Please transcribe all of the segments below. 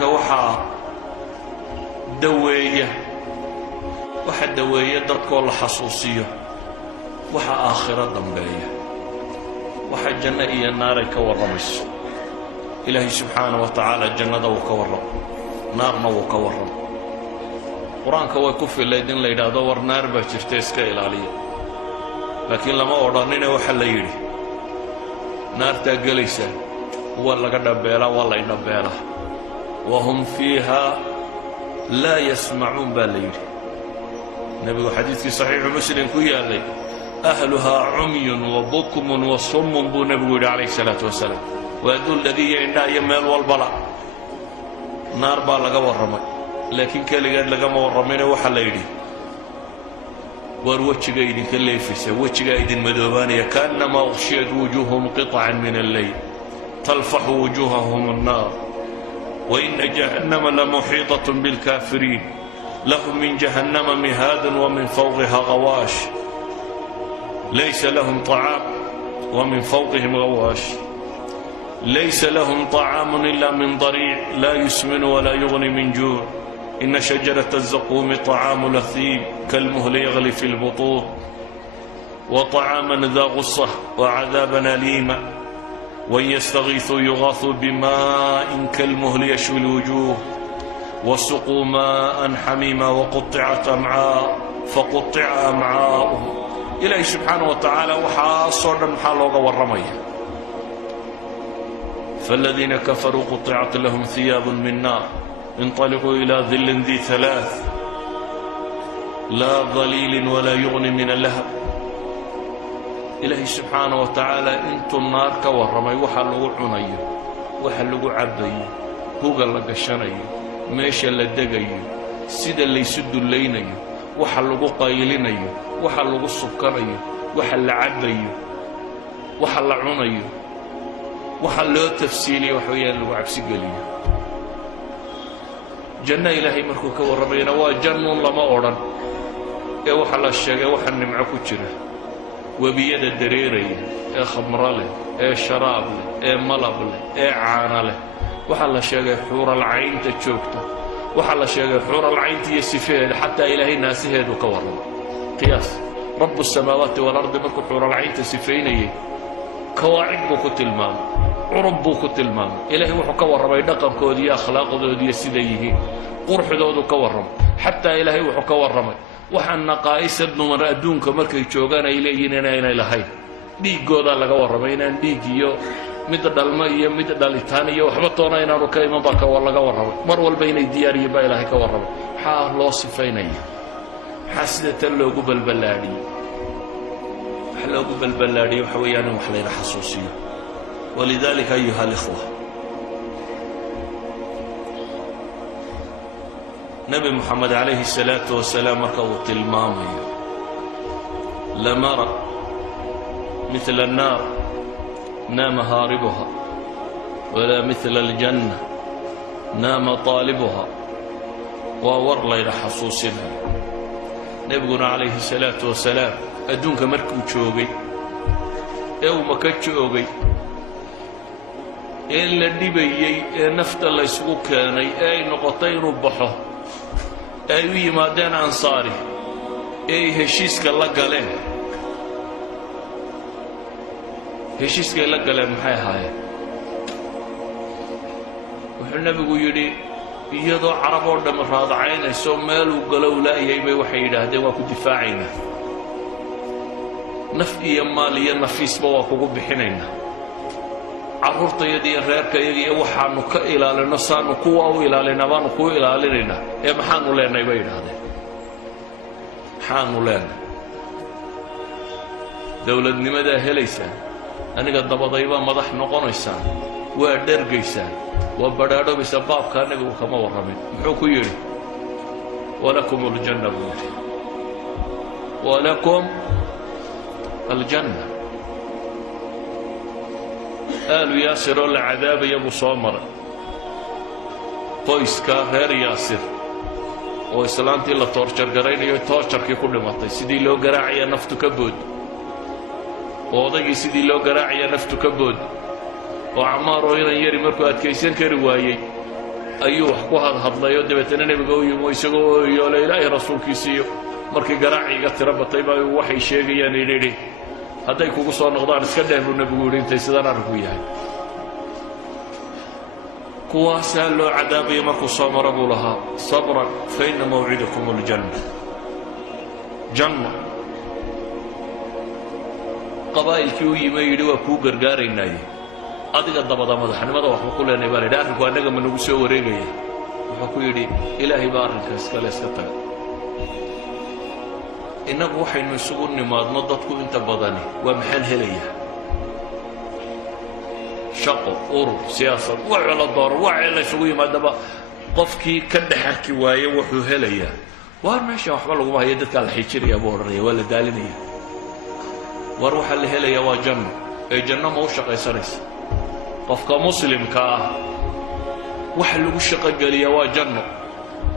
إيمانك وحا دوية وحا دوية درك والله حصوصية وحا آخرة ضمبية وحا جنة إيا النار كورمس إلهي سبحانه وتعالى الجنة وكورم نارنا وكورم قرآنك ويكفي الليدين ليدا دور نار بجرتيسك إلالية لكن لما أورانينا وحا ليدي نار تاقليسا ولا قد بيلا ولا ينبيلا وهم فيها لا يسمعون بالليل نبي حديث في صحيح مسلم كويا لي أهلها عمي وبكم وصم بو نبي عليه الصلاة والسلام ويدل الذي عندها يمال والبلاء نار با لغا ورمي لكن كالي قد لغا ورمينا وحا ليدي وروجها إذن كالليفسة وجها إذن مدوبانية كأنما أغشيت وجوههم قطعا من الليل تلفح وجوههم النار وإن جهنم لمحيطة بالكافرين لهم من جهنم مهاد ومن فوقها غواش ليس لهم طعام ومن فوقهم غواش ليس لهم طعام إلا من ضريع لا يسمن ولا يغني من جوع إن شجرة الزقوم طعام لثيم كالمهل يغلي في البطون وطعاما ذا غصة وعذابا أليما وإن يستغيثوا يغاثوا بماء كالمهل يشوي الوجوه وسقوا ماء حميما وقطعت أمعاء فقطع أمعاؤهم إلهي سبحانه وتعالى وحاصر محالوغا والرمية فالذين كفروا قطعت لهم ثياب من نار انطلقوا إلى ظل ذي ثلاث لا ظليل ولا يغني من اللهب إلهي سبحانه وتعالى انتو النار كورمي وحلقوا عني وحلقوا عبي هوغا لقشاني ميشا لدقي سيدا اللي يسدوا الليني وحلقوا قايليني وحلقوا السكري وحل عبي وحل عني وحلقوا تفسيلي وحويا لقوا عبسي قليل جنة إلهي مركو كورمينا وجنة لما أوران وحل الشيء وحل نمعكو جره وبيد الدريري خمر له شراب له ملب له عان له وحل شيء حور العين تشوكته وحل شيء حور العين تيسفيه حتى إلهي الناس هيدو كورم قياس رب السماوات والأرض مركو حور العين تسفيني كواعب بوكت المام عرب بوكت المام إلهي وحو كورم يدقم كودي أخلاق ذودي سيديه قرح ذودو كورم حتى إلهي وحو كورم waxaan naqaayis ibn adduunka markay joogaan ay leeyihiin inay lahayn dhiigooda laga warramay inaan dhiig iyo mid dhalma iyo mid dhalitaan iyo waxba toona inaanu ka iman baa ka laga warramay mar walba inay diyaariyo baa Ilaahay ka warramay waxa loo sifaynaya xasdata loogu balbalaadiyo waxa loogu balbalaadiyo waxa weeyaan wax la yiraahdo xasuusiyo walidaalika ayuha al-ikhwa نبي محمد عليه الصلاة والسلام ركضت المامي لمرى مثل النار نام هاربها ولا مثل الجنة نام طالبها وورلا إلى حصوصنا نبينا عليه الصلاة والسلام أدونك مركب شوقي يوم كتشوقي إلا النبي نفت الله يسوكاني أي نقطين ربحه أيوي مادين أنصاري أي هشيسك الله قالين هشيسك الله قالين محاي هاي وحنا بيقول يدي يضع عرب ورد مفراد عين يسوم مال وقالوا لا يبي وحيد هذا وكو دفاعنا نفقي مالي نفيس بواكو بحنينا عرورتا يدي reerka iyaga waxaanu ka ilaalino saanu kuwa u ilaalina baan ku ilaalinayna maxaan u leenahay bay yiraahdeen maxaan u leenahay dawladnimada helaysa aniga dabadayba madax noqonaysaan waa dhergaysaan waa badhaadho bisa baabka anagu kama waramin muxuu ku yiri walakum aljanna walakum aljanna قالوا ياسر ولا عذاب يا ابو صامر qoyska reer yaasir oo islaantii la torture garaynayo torture-kii ku dhimatay sidii loo garaacay naftu ka bood oodagii sidii loo garaacay naftu ka bood oo Amaar oo inaan yari markuu adkaysan kari waayay ayuu wax ku hadlayo dabeetana nebiga u yimi isagoo yoole ilaahay rasuulkiisiiyo markii garaaciga tiro batay baa waxay sheegayaan yidhi hadday kugu soo noqdaan iska dheh buu nebigu yidhi intay sidaan arrinku yahay kuwaasaa loo cadaabaya markuu soo maro buu lahaa sabran fa ina mawcidakum aljanna janna qabaa'ilkii u yimi yidhi waa kuu gargaaraynaaye adiga dabada madaxnimada waxba ku leenay baa la yidhi arrinku annaga ma nagu soo wareegaya wuxuu ku yidhi ilaahay baa arrinka iskale iska taga innagu waxaynu isugu nimaadno dadku inta badani waa maxaan helayaa shaqo urur siyaasad waxa la dooro waxa la isugu yimaadaba qofkii ka dhaxarki waaye wuxuu helayaa waar meesha waxba lagu hayo dadka la xijiraya buu oranaya waa la daalinaya war waxa la helayaa waa janno ee janno ma u shaqaysanaysa qofka muslimka ah waxa lagu shaqo galiyaa waa janno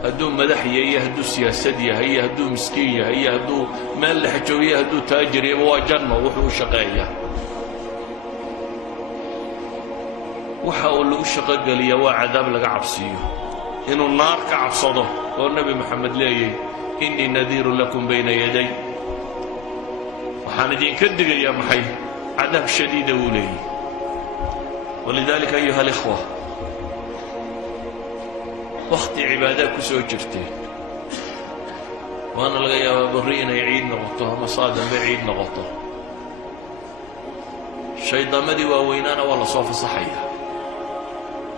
hadduu madax yahay hadduu siyaasad yahay hadduu miskiin yahay hadduu meel la xajooyo hadduu taajir yahay waa janno wuxuu shaqeeyaa waxa uu lagu shaqo galiyaa waa cadaab laga cabsiyo inuu naar ka cabsado oo nabi maxamed leeyay inni nadiiru lakum bayna yaday waxaan idinka digayaa maxay cadaab shadiida uu leeyay walidaalika ayuha alikhwa waqti cibaadaad ku soo jirteen waana laga yaabaa barri inay ciid noqoto ama saadambe ciid noqoto shaydaamadii waaweynaana waa la soo fasaxaya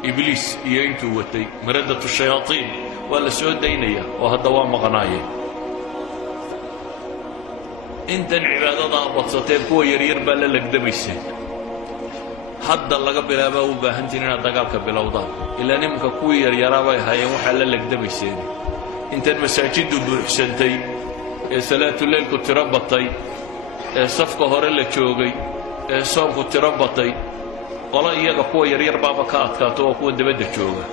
ibliis iyo intuu watay maradatu shayaatiin waa la soo daynaya oo hadda waa maqnaayeen intan cibaadada badsateen kuwa yaryar baa la legdamayseen hadda laga bilaabaa u baahantiin inaad dagaalka bilowdaan ilaa nimanka kuwii yaryaraa bay hayeen waxaa la legdamayseen intan masaajiddu buuxsantay ee salaatuleylku tiro batay ee safka hore la joogay ee soonku tiro batay qola iyaga kuwa yaryar baaba ka adkaato waa kuwa dabadda jooga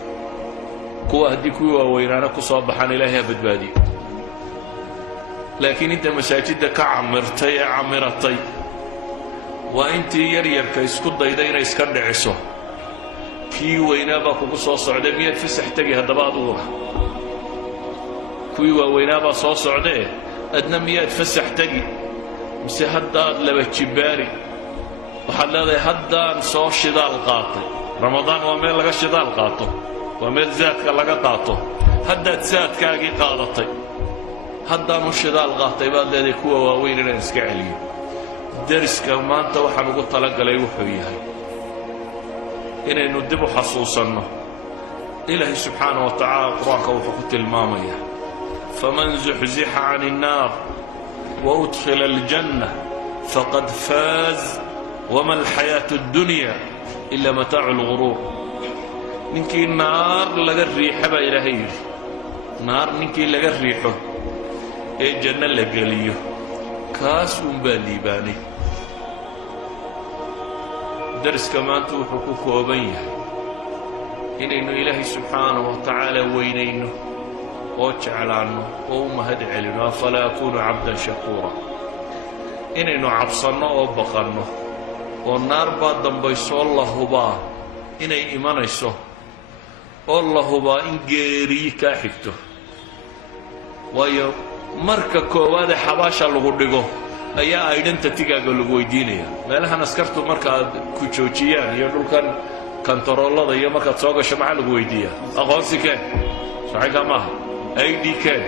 kuwa haddii kuwii waaweynaana ku soo baxaan ilaahay ha badbaadiyo laakiin inta masaajidda ka camirtay ee camiratay waa intii yaryarka isku dayday inay iska dhiciso kii weynaabaa kugu soo socday miyaad fasax tegi haddaba aduguna kuwii waaweynaabaa soo socdee adna miyaad fasax tegi mise haddaad laba jibbaari waxaad leedahay haddaan soo shidaal qaatay ramadaan waa meel laga shidaal qaato waa meel zaadka laga qaato haddaad saadkaagii qaadatay haddaanu shidaal qaatay baad leedahay kuwa waaweyn inaan iska celiyo dariska maanta waxaan ugu talagalay wuxuu yahay inaynu dib u xasuusanno ilaahay subxaanaه wa tacaala qur-aanka wuxuu ku tilmaamaya faman zuxzixa can الnaar waudkhila اljanna faqad faaz wama alxayaaةu اddunya ila mataacu اlguruur ninkii naar laga riixa baa ilaahay yidhi naar ninkii laga riixo ee janno la geliyo kaas uunbaa liibaanay dariska maanta wuxuu ku kooban yahay inaynu ilaahay subxaanahu wa tacaala weynayno oo jeclaanno oo u mahad celino afalaa akuunu cabdan shakuura inaynu cabsanno oo baqanno oo naar baa dambaysoo la hubaa inay imanayso oo la hubaa in geeriyi kaa xigto waayo marka koowaadee xabaasha lagu dhigo ayaa identitygaaga lagu weydiinaya meelahan askartu markaad ku joojiyaan iyo dhulkan kantaroolada iyo markaad soo gasho maxaa lagu weydiiyaa aqoonsi keen saxiga maaha id keen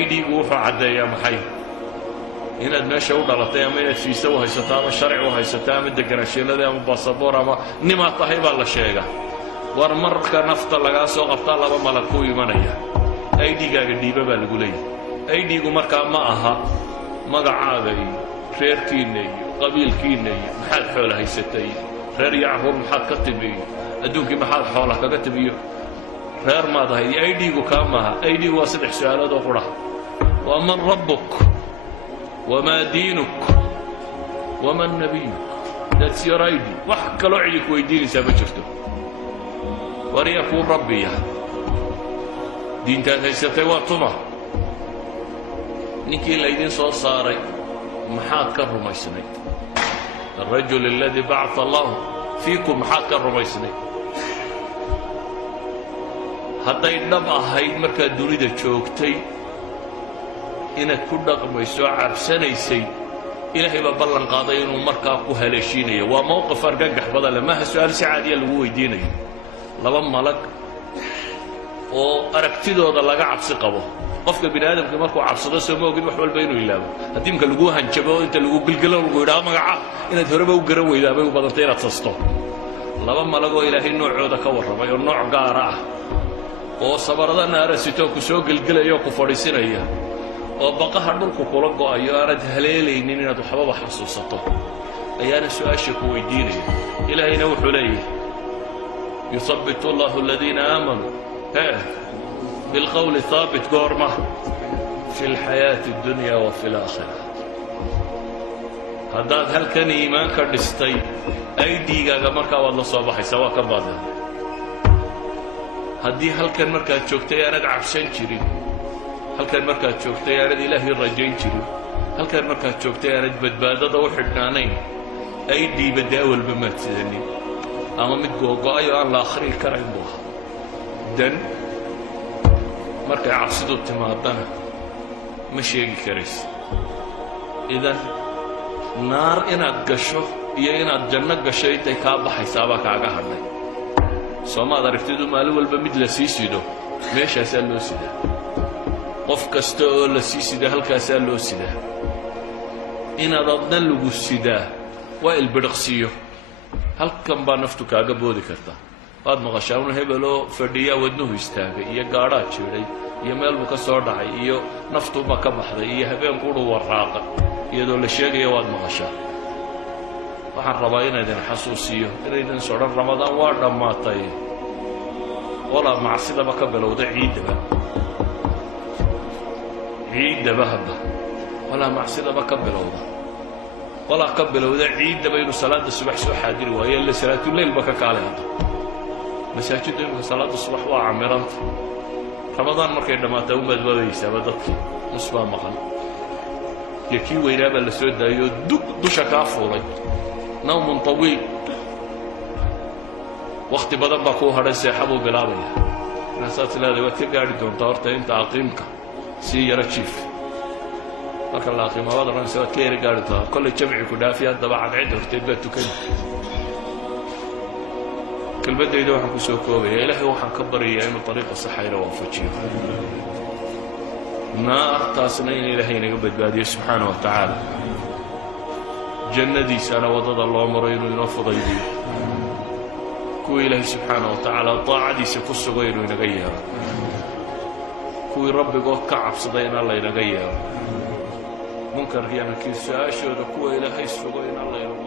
idgu wuxuu caddeeyaa maxay inaad meesha u dhalatay ama inaad fiisa u haysato ama sharci u haysato ama deganaanshiilada ama basaboor ama nimaad tahay baa la sheegaa war marka nafta lagaa soo qabtaa laba malag ku imanaya idgaaga dhiiba baa lagu leeyahay idgu markaa ma aha magacaaga iyo reerkiinna iyo qabiilkiinna iyo maxaad xoola haysatay reer iyo carruur maxaad ka timi iyo adduunkii maxaad xoola kaga timiyo reer maad ahayd iyo idgu kaa maaha idgu waa 3 su'aalood oo qura waa man rabbuk wamaa diinuk waman nabiyuk that's your id wax kaloo cidi ku weydiinaysaa ma jirto war yaa kuu rabbiya diintaad haysatay waa tuma ninkii laydin soo saaray maxaad ka rumaysnayd alrajul aladii bacata allahu fiikum maxaad ka rumaysnayd hadday dhab ahayd markaad dunida joogtay inaad ku dhaqmayso cabsanaysay ilaahay baa ballan qaaday inuu markaa ku haleeshiinayo waa mowqif argagax badan leh maaha su-aal si caadiya lagu weydiinayo laba malag oo aragtidooda laga cabsi qabo qofka bini aadamka markuu cabsado soo ma ogin wax walba inuu ilaabo haddii imka lagu hanjabo inta lagu gilgilo lagu yidhaha magaca inaad horeba u garan weydaa bay u badantay inaad sasto laba malag oo ilaahay noocooda ka warramay oo nooc gaara ah oo sabarada naarasitoo ku soo gilgilaya oo ku fadhiisinaya oo baqaha dhulku kula go'ayo aanad haleelaynin inaad waxbaba xasuusato ayaana su-aasha ku weydiinaya ilaahayna wuxuu leeyahay yuthabbitu allahu aladiina aamanuu bilqowli haabit goorma fi lxayaati addunya wa fi laakhira haddaad halkan iimaanka dhistay aydiigaaga markaa waad la soo baxaysaa waa ka baadin haddii halkan markaad joogtay aanad cabsan jirin halkan markaad joogtay aanad ilaahay rajayn jirin halkan markaad joogtay aanad badbaadada u xidhnaanayn aydiiba daawalba maad sidanin ama mid googo'ay oo aan la akhriyi karayn buu ahaa dan markay cabsidu timaadana ma sheegi karaysa idan naar inaad gasho iyo inaad janno gasho intay kaa baxaysaabaa kaaga hadhay soomaad aragtidu maalin walba mid la sii sido meeshaasaa loo sidaa qof kasta oo la sii sida halkaasaa loo sidaa inaad adna lagu sidaa waa ilbidhiqsiyo halkan baa naftu kaaga boodi kartaa waad maqashaa un hebeloo fadhiyaa wadnuhu istaagay iyo gaadhaa jiray iyo meel buu ka soo dhacay iyo naftuuba ka baxday iyo habeenkuudhu warraaqa iyadoo la sheegaya waad maqashaa waxaan rabaa inaydin xasuusiyo inaydin sodhan ramadaan waa dhammaatay walaa macsidaba ka bilowda ciiddaba hadda walaa macsidaba ka bilowda walaa ka bilowda ciiddaba inuu salaada subax soo xaadiri waayo illa salaatuleylba ka kaalay hadda masaajidda imika salaada subax waa camiranta ramadaan markay dhammaataa u madmadaysaaba dadkii nus baa maqan iyo kii weynaa baa la soo daayoo dusha kaa fuulay nawmun tawiil wakhti badan baa kuu hadhay seexa buu bilaabaya inaasaad leedahay waad ka gaadhi doontaa horta inta aqiimka sii yaro jiif marka la aqiimo waad odhanaysa waad ka yara gaadhi doontaa kollay jamci ku dhaafi haddaba cadcid horteed baad tukani kelmaddayda waxaan ku soo koobaya ilaahay waxaan ka baryayaa inuu ariiqa saxayna waafajiyo naartaasna in ilaahay inaga badbaadiyo subxaana wa tacaala jannadiisana waddada loo maro inuu inoo fudaydiyo kuwa ilaahay subxaana wa tacaala daacadiisa ku sugay inuu inaga yeero kuwii rabbigood ka cabsaday in alla inaga yeero munkarkiiyo nakiir su-aashooda kuwa ilaahay sugo in alla inagu